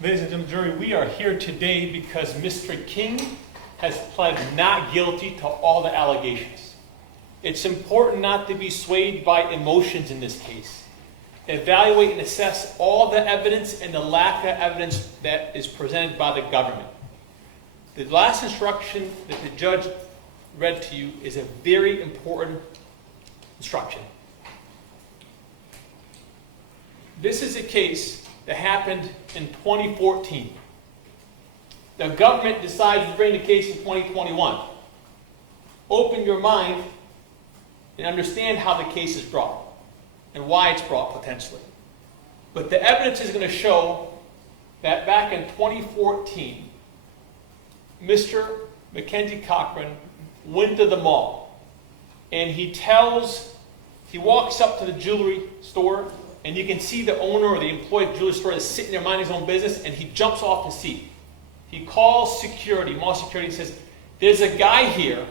Ladies and gentlemen, jury, we are here today because Mr. King has pled not guilty to all the allegations. It's important not to be swayed by emotions in this case. Evaluate and assess all the evidence and the lack of evidence that is presented by the government. The last instruction that the judge read to you is a very important instruction. This is a case that happened in 2014. The government decides to bring the case in 2021. Open your mind and understand how the case is brought and why it's brought potentially. But the evidence is going to show that back in 2014, Mr. McKenzie Cochran went to the mall and he walks up to the jewelry store, and you can see the owner or the employee of the jewelry store is sitting there minding his own business, and he jumps off his seat. He calls security, mall security, and says, "There's a guy here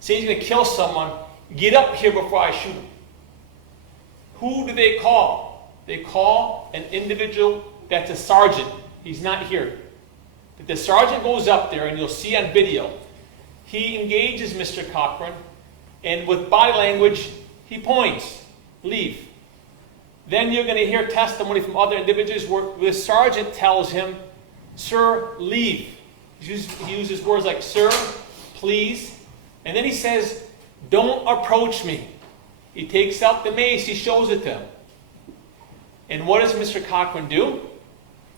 saying he's going to kill someone. Get up here before I shoot him." Who do they call? They call an individual that's a sergeant. He's not here. But the sergeant goes up there, and you'll see on video, he engages Mr. Cochran, and with body language, he points, "Leave." Then you're going to hear testimony from other individuals where the sergeant tells him, "Sir, leave." He uses words like, "Sir, please." And then he says, "Don't approach me." He takes out the mace, he shows it to him. And what does Mr. Cochran do?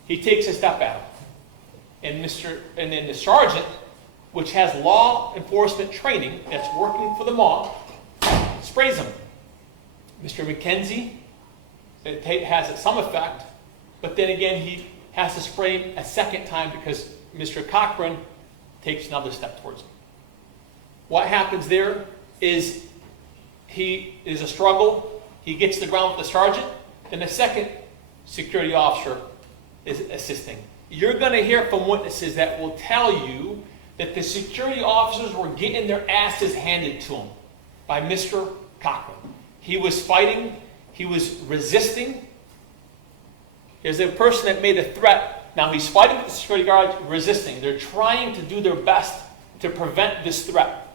He takes a step at him. And then the sergeant, which has law enforcement training, that's working for the mall, sprays him. Mr. McKenzie, it has some effect, but then again he has to spray him a second time because Mr. Cochran takes another step towards him. What happens there is a struggle. He gets to the ground with the sergeant, and the second security officer is assisting. You're going to hear from witnesses that will tell you that the security officers were getting their asses handed to them by Mr. Cochran. He was fighting. He was resisting. There's a person that made a threat. Now he's fighting with the security guards, resisting. They're trying to do their best to prevent this threat.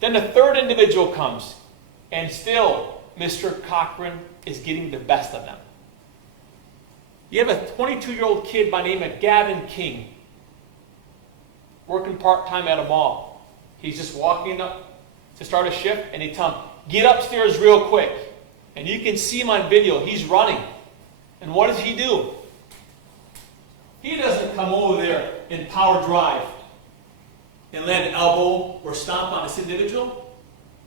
Then the third individual comes, and still Mr. Cochran is getting the best of them. You have a 22-year-old kid by the name of Gavin King, working part-time at a mall. He's just walking up to start a shift, and they tell him, "Get upstairs real quick." And you can see him on video. He's running. And what does he do? He doesn't come over there in power drive and land an elbow or stomp on this individual.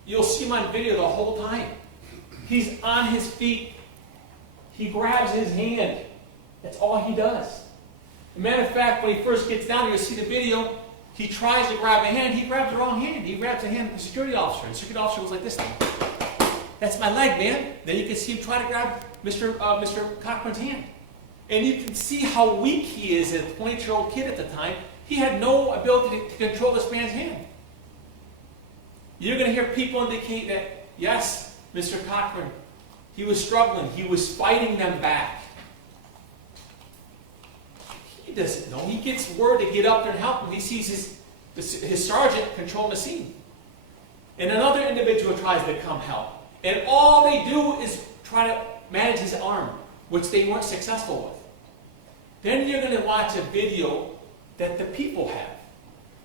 You'll see him on video the whole time. He's on his feet. He grabs his hand. That's all he does. As a matter of fact, when he first gets down, you'll see the video, he tries to grab a hand. He grabs the wrong hand. He grabs the hand of the security officer. And the security officer was like this thing. "That's my leg, man." Then you can see him try to grab Mr. Cochran's hand. And you can see how weak he is as a 22-year-old kid at the time. He had no ability to control this man's hand. You're going to hear people indicate that, yes, Mr. Cochran, he was struggling. He was fighting them back. He doesn't know. He gets word to get up there and help him. He sees his sergeant controlling the scene. And another individual tries to come help. And all they do is try to manage his arm, which they weren't successful with. Then you're going to watch a video that the people have.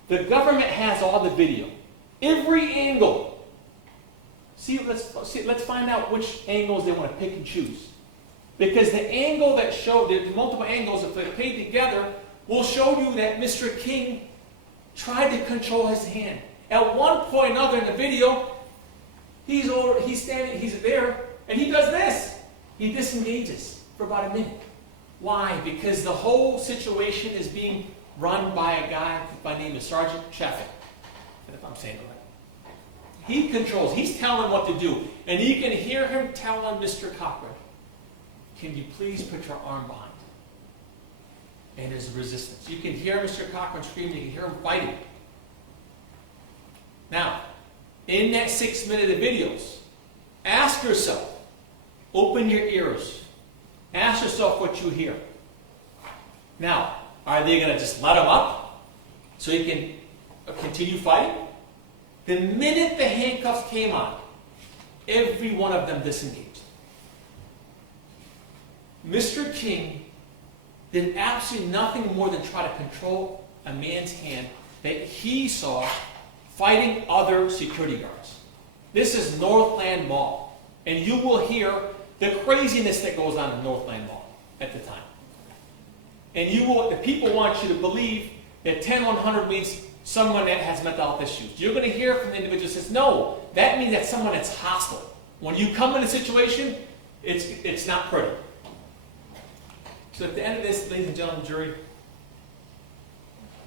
The government has all the video. Every angle. Let's find out which angles they want to pick and choose. Because the angle that showed, the multiple angles, if they're played together, will show you that Mr. King tried to control his hand. At one point or another in the video, he's there, and he does this. He disengages for about a minute. Why? Because the whole situation is being run by a guy by the name of Sergeant Sheffield. If I'm saying it right. He controls. He's telling him what to do. And you can hear him telling Mr. Cochran, "Can you please put your arm behind?" And there's resistance. You can hear Mr. Cochran screaming. You can hear him fighting. Now, in that 6 minute of videos, ask yourself, open your ears, ask yourself what you hear. Now, are they going to just let him up so he can continue fighting? The minute the handcuffs came on, every one of them disengaged. Mr. King did absolutely nothing more than try to control a man's hand that he saw fighting other security guards. This is Northland Mall, and you will hear the craziness that goes on in Northland Mall at the time. And the people want you to believe that 10-100 means someone that has mental health issues. You're going to hear from the individual who says, no, that means that's someone that's hostile. When you come in a situation, it's not pretty. So at the end of this, ladies and gentlemen, jury,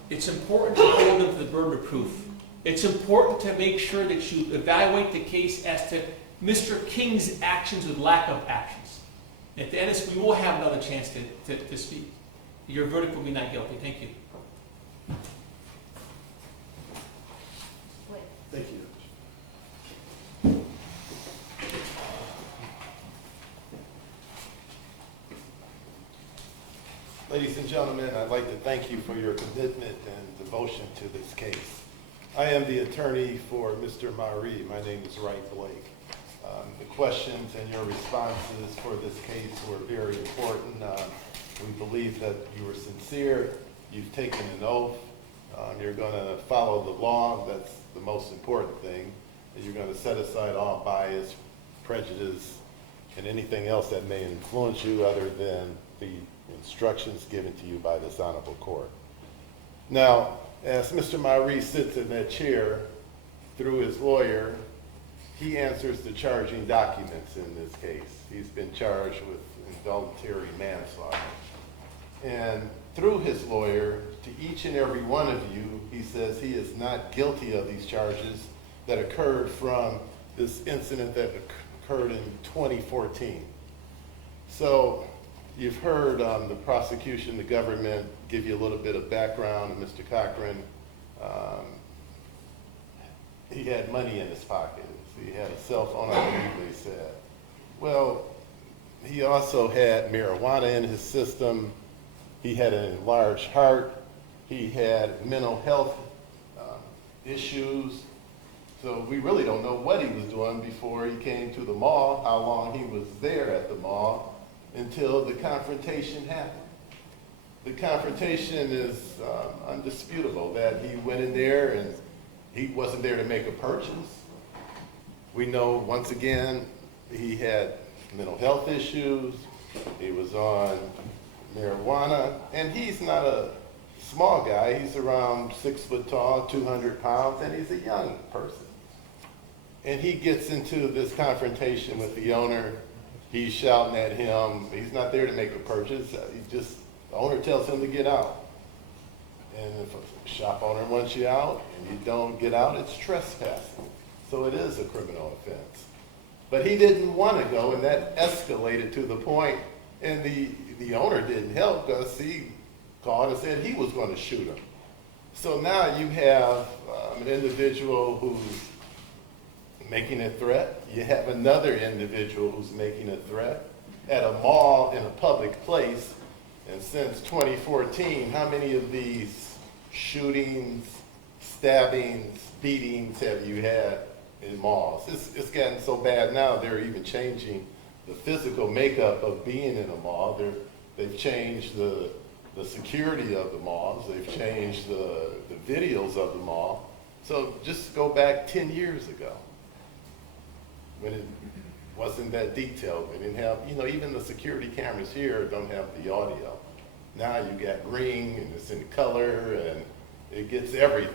it's important to hold them to the burden of proof. It's important to make sure that you evaluate the case as to Mr. King's actions with lack of actions. At the end of this, we will have another chance to speak. Your verdict will be not guilty. Thank you. Thank you. Ladies and gentlemen, I'd like to thank you for your commitment and devotion to this case. I am the attorney for Mr. Marie. My name is Wright Blake. The questions and your responses for this case were very important. We believe that you were sincere. You've taken an oath. You're going to follow the law. That's the most important thing. And you're going to set aside all bias, prejudice, and anything else that may influence you other than the instructions given to you by this honorable court. Now, as Mr. Marie sits in that chair, through his lawyer, he answers the charging documents in this case. He's been charged with involuntary manslaughter. And through his lawyer, to each and every one of you, he says he is not guilty of these charges that occurred from this incident that occurred in 2014. So you've heard the prosecution, the government, give you a little bit of background on Mr. Cochran. He had money in his pocket. He had a cell phone, I believe they said. Well, he also had marijuana in his system. He had an enlarged heart. He had mental health issues. So we really don't know what he was doing before he came to the mall, how long he was there at the mall, until the confrontation happened. The confrontation is undisputable, that he went in there and he wasn't there to make a purchase. We know, once again, he had mental health issues. He was on marijuana, and he's not a small guy. He's around 6 foot tall, 200 pounds, and he's a young person. And he gets into this confrontation with the owner. He's shouting at him. He's not there to make a purchase. The owner tells him to get out. And if a shop owner wants you out and you don't get out, it's trespassing. So it is a criminal offense. But he didn't want to go, and that escalated to the point, and the owner didn't help because he called and said he was going to shoot him. So now you have an individual who's making a threat. You have another individual who's making a threat at a mall in a public place. And since 2014, how many of these shootings, stabbings, beatings have you had in malls? It's gotten so bad now, they're even changing the physical makeup of being in a mall. They've changed the security of the malls. They've changed the videos of the mall. So just go back 10 years ago, when it wasn't that detailed. They didn't have, even the security cameras here don't have the audio. Now you got ring, and it's in color, and it gets everything.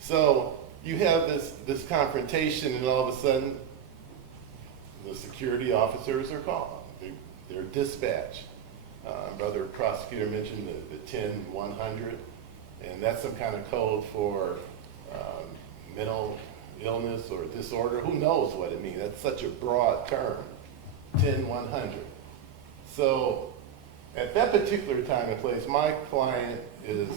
So you have this confrontation, and all of a sudden, the security officers are called. They're dispatched. Brother prosecutor mentioned the 10-100, and that's some kind of code for mental illness or disorder. Who knows what it means? That's such a broad term, 10-100. So at that particular time and place, my client is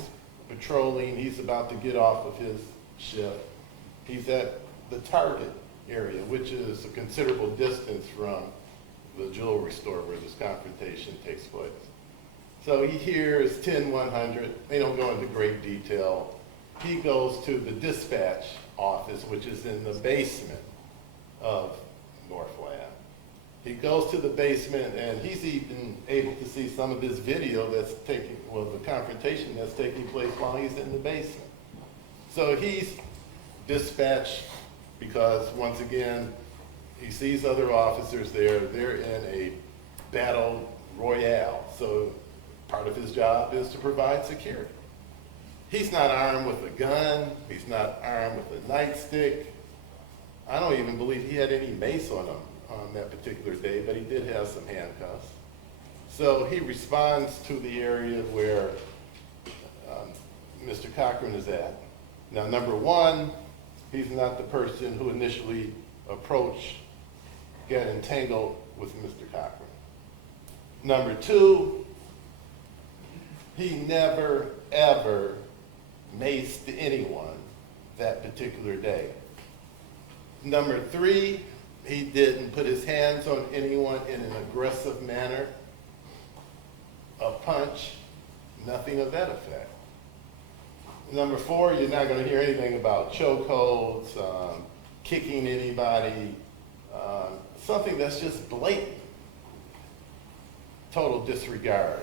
patrolling. He's about to get off of his shift. He's at the Target area, which is a considerable distance from the jewelry store where this confrontation takes place. So he hears 10-100. They don't go into great detail. He goes to the dispatch office, which is in the basement of Northland. He goes to the basement, and he's even able to see some of this video that's taking, well, the confrontation that's taking place while he's in the basement. So he's dispatched because, once again, he sees other officers there. They're in a battle royale. So part of his job is to provide security. He's not armed with a gun. He's not armed with a nightstick. I don't even believe he had any mace on him on that particular day, but he did have some handcuffs. So he responds to the area where Mr. Cochran is at. Now, number one, he's not the person who initially approached, got entangled with Mr. Cochran. Number two, he never, ever maced anyone that particular day. Number three, he didn't put his hands on anyone in an aggressive manner, a punch, nothing of that effect. Number four, you're not going to hear anything about chokeholds, kicking anybody, something that's just blatant, total disregard.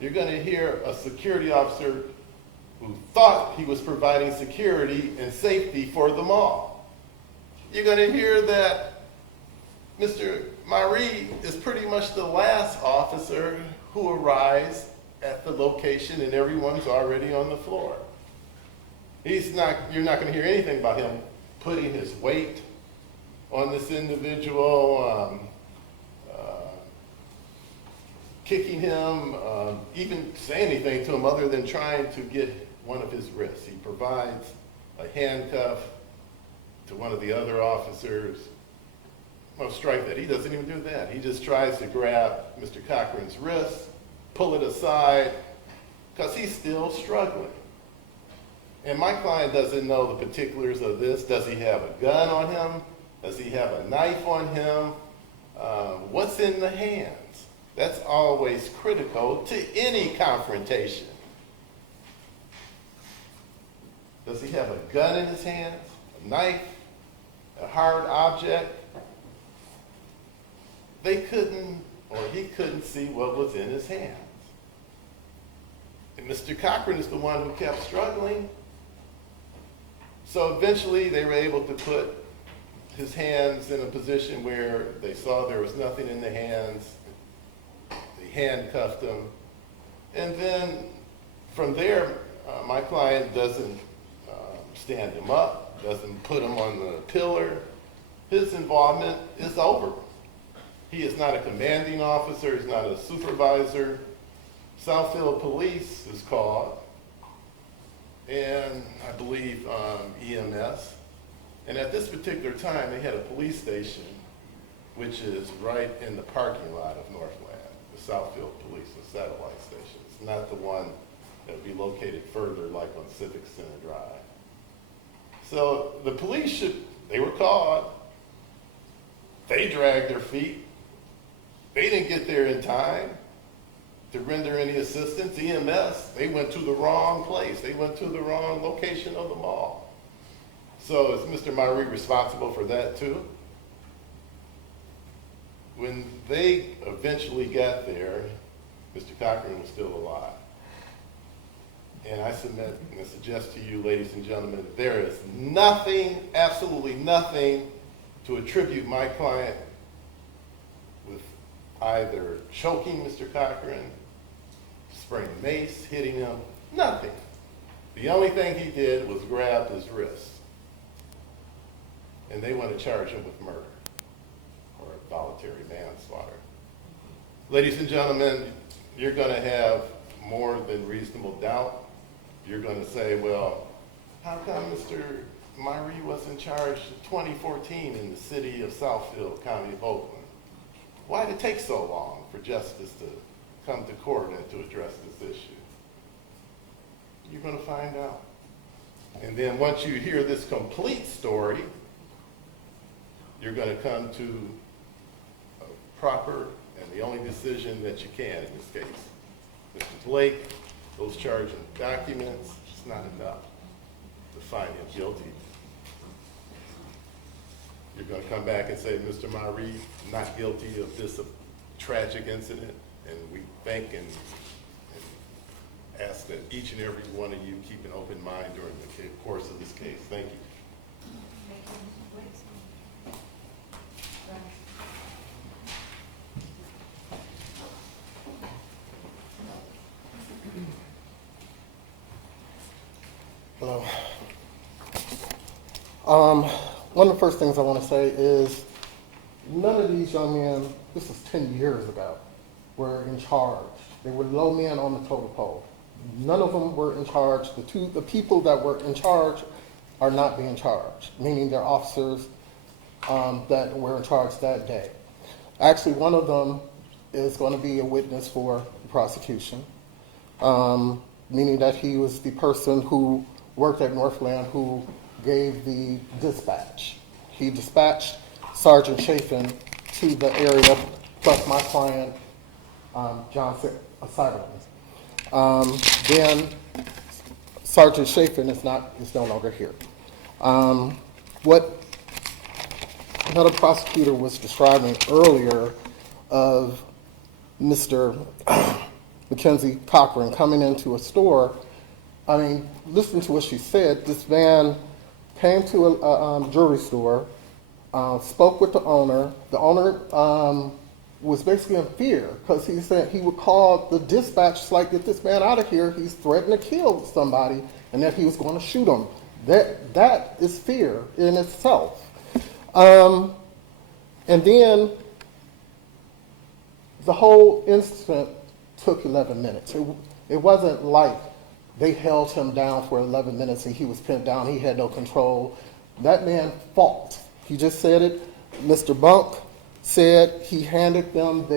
You're going to hear a security officer who thought he was providing security and safety for the mall. You're going to hear that Mr. Marie is pretty much the last officer who arrives at the location, and everyone's already on the floor. You're not going to hear anything about him putting his weight on this individual, kicking him, even saying anything to him other than trying to get one of his wrists. He provides a handcuff to one of the other officers. Well, strike that. He doesn't even do that. He just tries to grab Mr. Cochran's wrist, pull it aside, because he's still struggling. And my client doesn't know the particulars of this. Does he have a gun on him? Does he have a knife on him? What's in the hands? That's always critical to any confrontation. Does he have a gun in his hands? A knife? A hard object? They couldn't, or he couldn't see what was in his hands. And Mr. Cochran is the one who kept struggling. So eventually they were able to put his hands in a position where they saw there was nothing in the hands. They handcuffed him. And then from there, my client doesn't stand him up, doesn't put him on the pillar. His involvement is over. He is not a commanding officer. He's not a supervisor. Southfield Police is called, and I believe EMS. And at this particular time, they had a police station, which is right in the parking lot of Northland, the Southfield Police, the satellite station. It's not the one that would be located further, like on Civic Center Drive. So the police they were called. They dragged their feet. They didn't get there in time to render any assistance. EMS, they went to the wrong place. They went to the wrong location of the mall. So is Mr. Marie responsible for that too? When they eventually got there, Mr. Cochran was still alive. And I submit and suggest to you, ladies and gentlemen, there is nothing, absolutely nothing, to attribute my client with either choking Mr. Cochran, spraying mace, hitting him, nothing. The only thing he did was grab his wrist. And they want to charge him with murder or voluntary manslaughter. Ladies and gentlemen, you're going to have more than reasonable doubt. You're going to say, well, how come Mr. Marie wasn't charged in 2014 in the city of Southfield, County of Oakland? Why did it take so long for justice to come to court and to address this issue? You're going to find out. And then once you hear this complete story, you're going to come to a proper and the only decision that you can in this case. Mr. Blake, those charging documents, it's not enough to find him guilty. You're gonna come back and say, Mr. Marie, not guilty of this tragic incident, and we thank and ask that each and every one of you keep an open mind during the course of this case. Thank you. Hello. One of the first things I want to say is none of these young men, this was 10 years ago, were in charge. They were low men on the totem pole. None of them were in charge. The people that were in charge are not being charged, meaning they're officers that were in charge that day. Actually, one of them is going to be a witness for the prosecution, meaning that he was the person who worked at Northland who gave the dispatch. He dispatched Sergeant Chafin to the area, plus my client, John Seiberman. Then Sergeant Chafin is no longer here. What another prosecutor was describing earlier of Mr. McKenzie Cochran coming into a store, I mean, listen to what she said. This man came to a jewelry store, spoke with the owner. The owner was basically in fear because he said he would call the dispatch like, get this man out of here. He's threatening to kill somebody and that he was going to shoot him. That is fear in itself. And then the whole incident took 11 minutes. It wasn't like they held him down for 11 minutes and he was pinned down. He had no control. That man fought. He just said it. Mr. Bunk said he handed them,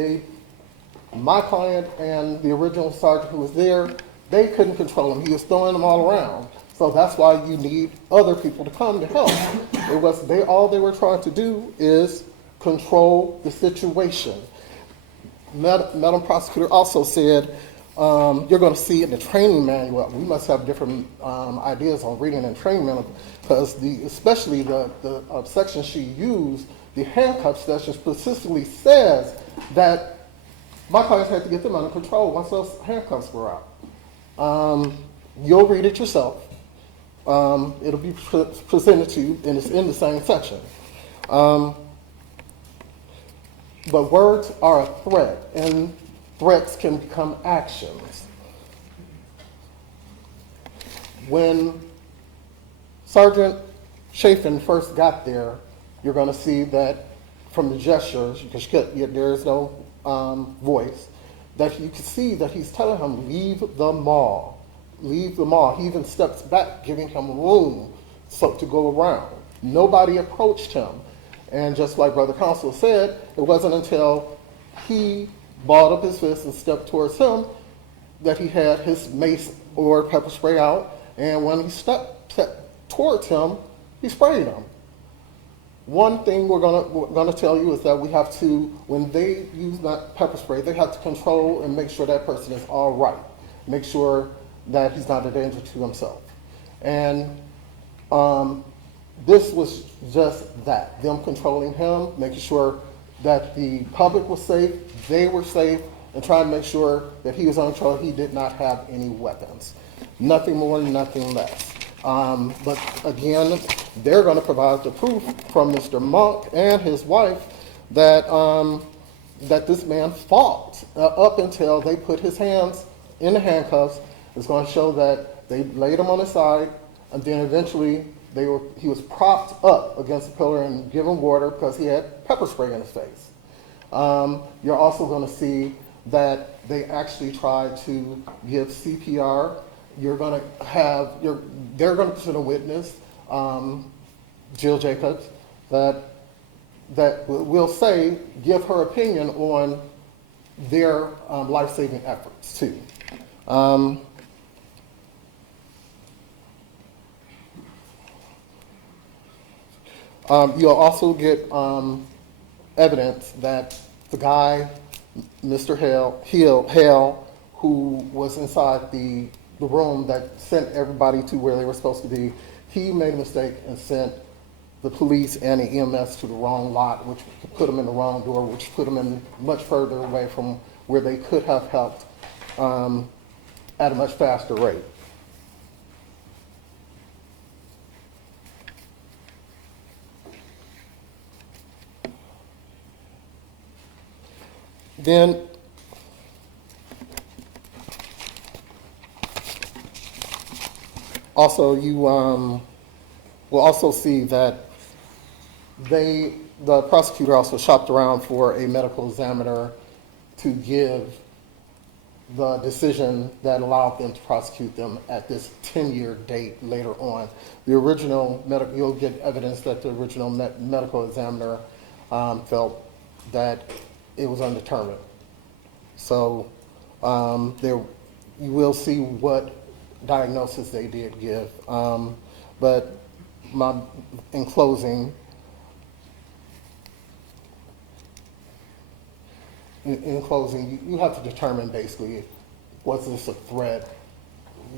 my client and the original sergeant who was there, they couldn't control him. He was throwing them all around. So that's why you need other people to come to help. All they were trying to do is control the situation. Madam Prosecutor also said, you're going to see in the training manual, we must have different ideas on reading and training manual, because especially the section she used, the handcuff section specifically says that my clients had to get them under control once those handcuffs were out. You'll read it yourself. It'll be presented to you, and it's in the same section. But words are a threat, and threats can become actions. When Sergeant Chafin first got there, you're going to see that from the gestures, because there is no voice, that you can see that he's telling him, leave the mall. Leave the mall. He even steps back, giving him room to go around. Nobody approached him. And just like Brother Counsel said, it wasn't until he balled up his fist and stepped towards him that he had his mace or pepper spray out. And when he stepped towards him, he sprayed him. One thing we're gonna tell you is that we have to, when they use that pepper spray, they have to control and make sure that person is all right. Make sure that he's not a danger to himself. And this was just that, them controlling him, making sure that the public was safe, they were safe, and trying to make sure that he was on control. He did not have any weapons. Nothing more, nothing less. But again, they're going to provide the proof from Mr. Monk and his wife that that this man fought up until they put his hands in the handcuffs. It's going to show that they laid him on his side, and then eventually he was propped up against a pillar and given water because he had pepper spray in his face. You're also going to see that they actually tried to give CPR. They're going to present a witness, Jill Jacobs, that will say, give her opinion on their life-saving efforts too. You'll also get evidence that the guy, Mr. Hale, who was inside the room that sent everybody to where they were supposed to be, he made a mistake and sent the police and the EMS to the wrong lot, which put them in the wrong door, which put them in much further away from where they could have helped at a much faster rate. Then also you will also see that the prosecutor also shopped around for a medical examiner to give the decision that allowed them to prosecute them at this 10-year date later on. The original medical, you'll get evidence that the original medical examiner felt that it was undetermined. So there, you will see what diagnosis they did give. But in closing, you have to determine basically, was this a threat?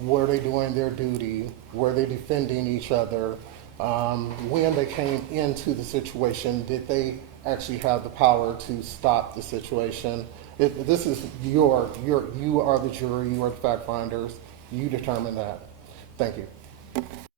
Were they doing their duty? Were they defending each other? When they came into the situation, did they actually have the power to stop the situation? This is you are the jury, you are the fact finders. You determine that. Thank you.